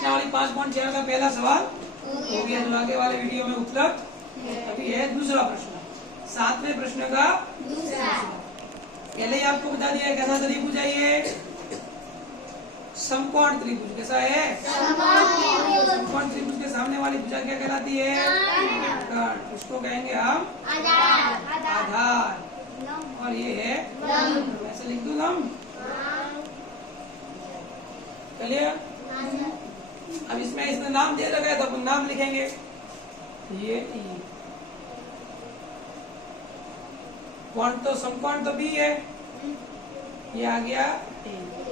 प्रश्नावली 5.4 का पहला सवाल हो गया, जो आगे वाले वीडियो में उपलब्ध। अभी है दूसरा प्रश्न, 7वें प्रश्न का दूसरा। पहले ही आपको बता दिया कैसा त्रिभुज है ये, समकोण त्रिभुज। कैसा है? समकोण त्रिभुज के सामने वाली भुजा क्या कहलाती है? कर्ण। इसको कहेंगे हम आधार, और ये है लंब। ऐसे लिख दो लंब। चलिए, अब इसमें नाम दे रखा है तो अपन नाम लिखेंगे। ये कोण तो समकोण तो बी है, ये आ गया ए,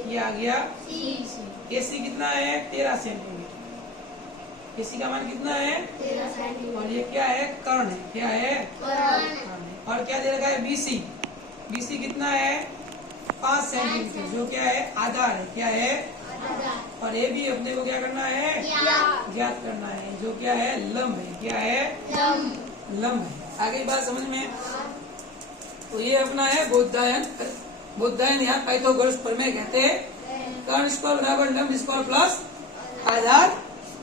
ये आ गया सी। एसी कितना है? 13 सेंटीमीटर। एसी का मान कितना है? 13 सेंटीमीटर। और ये क्या है? कर्ण है। क्या है? कर्ण है। और क्या दे रखा है? बीसी। बीसी कितना है? 5 सेंटीमीटर, जो क्या है? आधार है। क्या है? और ये भी अपने को क्या करना है? ज्ञात करना है, जो क्या है? लंब है। क्या है? लंब है। आगे बात समझ में? तो ये अपना है बोधायन। बोधायन यहाँ पाइथागोरस प्रमेय कहते हैं। कर्ण स्क्वायर बराबर लंब स्क्वायर प्लस आधार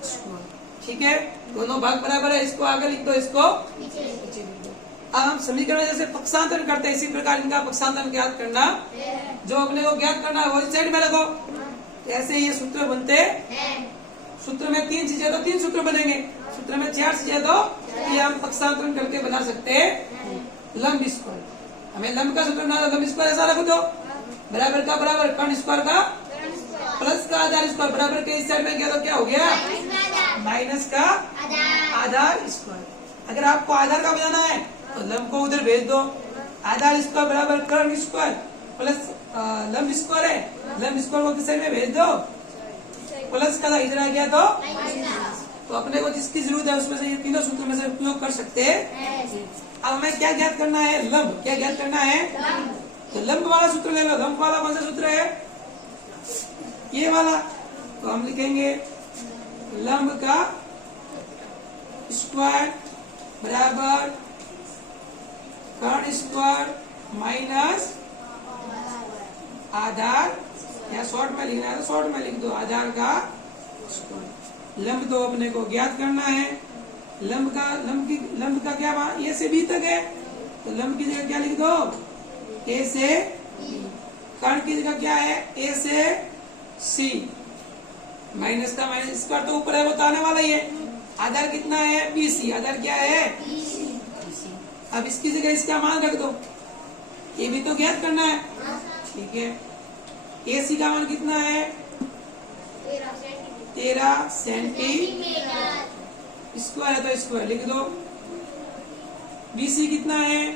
स्क्वायर। ठीक है, दोनों भाग बराबर है। इसको आगे लिख दो, इसको पीछे लिख दो। अब हम समीकरण जैसे पक्षांतरण करते हैं, इसी प्रकार इनका पक्षांतरण ज्ञात करना। जो अपने को ज्ञात करना है वो इस साइड में रखो। ऐसे ये सूत्र बनते हैं। सूत्र में 3 चीजें तो 3 सूत्र बनेंगे, सूत्र में 4 चीजें तो ये हम पक्षांतरण करके बना सकते हैं। लंब स्क्वायर, हमें लंब का सूत्र ना, लंब स्क्वायर ऐसा रख दो, बराबर का बराबर कर्ण स्क्वायर का प्लस का आधार स्क्वायर, बराबर के इस साइड में गया तो क्या हो गया? माइनस का आधार स्क्वायर। अगर आपको आधार का बनाना है तो लंब को उधर भेज दो। आधार स्क्वायर बराबर कर्ण स्क्वायर प्लस लंब स्क्वायर है, लंब स्क्वायर को किस साइड में भेज दो? प्लस का इधर आ गया तो अपने को जिसकी जरूरत है उसमें से ये तीनों सूत्र में से उपयोग कर सकते हैं। अब हमें क्या ज्ञात करना है? लंब। क्या ज्ञात करना है? तो लंब वाला सूत्र ले लो। लंब वाला कौन सा सूत्र है? ये वाला। तो हम लिखेंगे लंब का स्क्वायर बराबर कर्ण स्क्वायर माइनस आधार, या शॉर्ट में लिखना है तो शॉर्ट में लिख दो, आधार का स्क्वायर। लंब तो अपने को ज्ञात करना है। लंब का क्या मान? ए से बी तक है, तो लंब की जगह क्या लिख दो? ए से। कर्ण की जगह क्या है? ए से सी। माइनस का माइनस स्क्वायर तो ऊपर है, वो तो आने वाला ही है। आधार कितना है? बीसी। आधार क्या है? अब इसकी जगह इसका मान रख दो, ये भी तो ज्ञात करना है। ठीक है, एसी का मान कितना है? 13 सेंटीमीटर। स्क्वायर है तो स्क्वायर लिख दो। बीसी कितना है?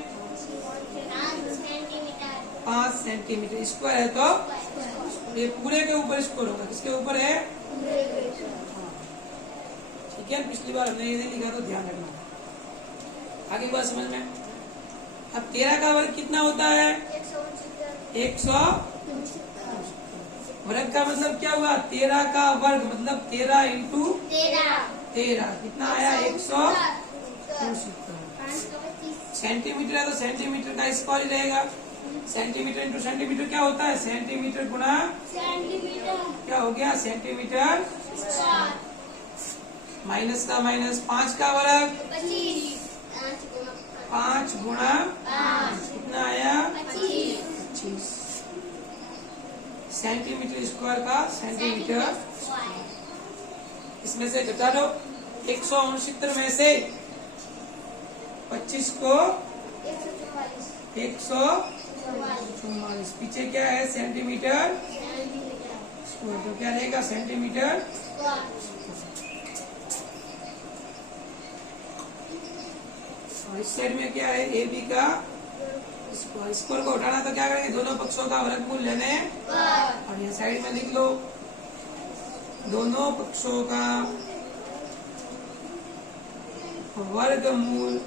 5 सेंटीमीटर। स्क्वायर है तो ये पूरे के ऊपर स्क्वायर होगा। किसके ऊपर है? ठीक है, पिछली बार हमने ये नहीं लिखा तो ध्यान रखना। आगे बात समझ में? अब 13 का वर्ग कितना होता है? 100। वर्ग का मतलब क्या हुआ? 13 का वर्ग मतलब 13 इंटू 13 कितना आया? 169। सेंटीमीटर है तो सेंटीमीटर का स्क्वायर ही रहेगा। सेंटीमीटर इंटू सेंटीमीटर क्या होता है? सेंटीमीटर गुना क्या हो गया? सेंटीमीटर। माइनस का माइनस, 5 का वर्ग 5 गुना कितना आया? 25 सेंटीमीटर स्क्वायर का सेंटीमीटर। इसमें से घटा दो। 169 में से 25 को 144, पीछे क्या है? सेंटीमीटर स्क्वायर, तो क्या रहेगा? सेंटीमीटर। और इस साइड में क्या है? ए बी का स्क्वायर। स्क्वायर को उठाना तो क्या करेंगे? दोनों पक्षों का वर्गमूल लेने, और ये साइड में लिख लो दोनों पक्षों का वर्गमूल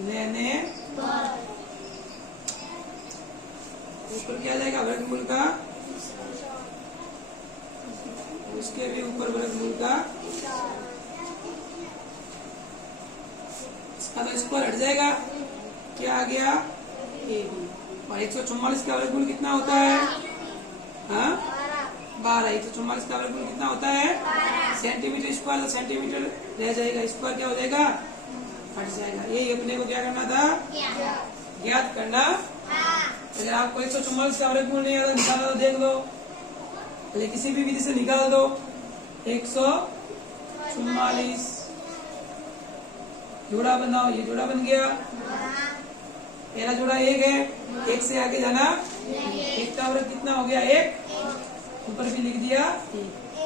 लेने। ऊपर क्या जाएगा? वर्गमूल का, उसके भी ऊपर वर्गमूल का। इसका तो स्क्वायर हट जाएगा, क्या आ गया? A B. और 144 का वर्गमूल कितना होता है? हाँ, 12। 144 का वर्गमूल कितना होता है? Centimetre square. तो सेंटीमीटर रह जाएगा, स्क्वायर क्या हो जाएगा? हट जाएगा। यही अपने को क्या करना था? ज्ञात करना। अगर आपको 144 का वर्गमूल नहीं आता निकालना तो देख लो, पहले किसी भी विधि से निकाल दो। 144 जोड़ा बनाओ, ये जोड़ा बन गया। पहला जोड़ा 1 है, 1 से आगे जाना 1 का वर्ग कितना हो गया? 1। ऊपर भी लिख दिया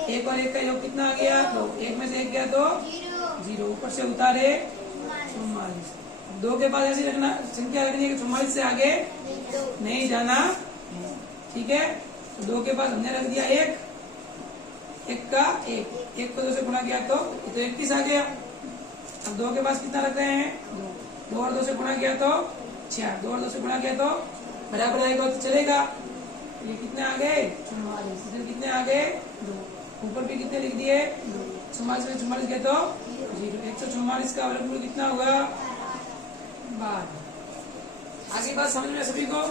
1 और 1 का योग कितना आ गया? 2। 1 में से 1 गया तो 0। ऊपर से उतारे 44। 2 के पास ऐसी रखना संख्या रखनी है कि 44 से आगे नहीं जाना, ठीक है। तो 2 के पास हमने रख दिया 1, 1 का 1 को 2 से गुणा किया तो 31 आ गया। अब 2 के पास कितना रख रहे हैं? 2 और 2 से गुणा किया तो 4। 2 और 2 से गुणा किया तो बराबर आएगा तो चलेगा। ये कितने आ गए? 44। इधर कितने आ गए? 2। ऊपर भी कितने लिख दिए? 2। 44 में 44 गए तो 0। 144 का वर्गमूल कितना हुआ? 12। आगे बात समझ में सभी को?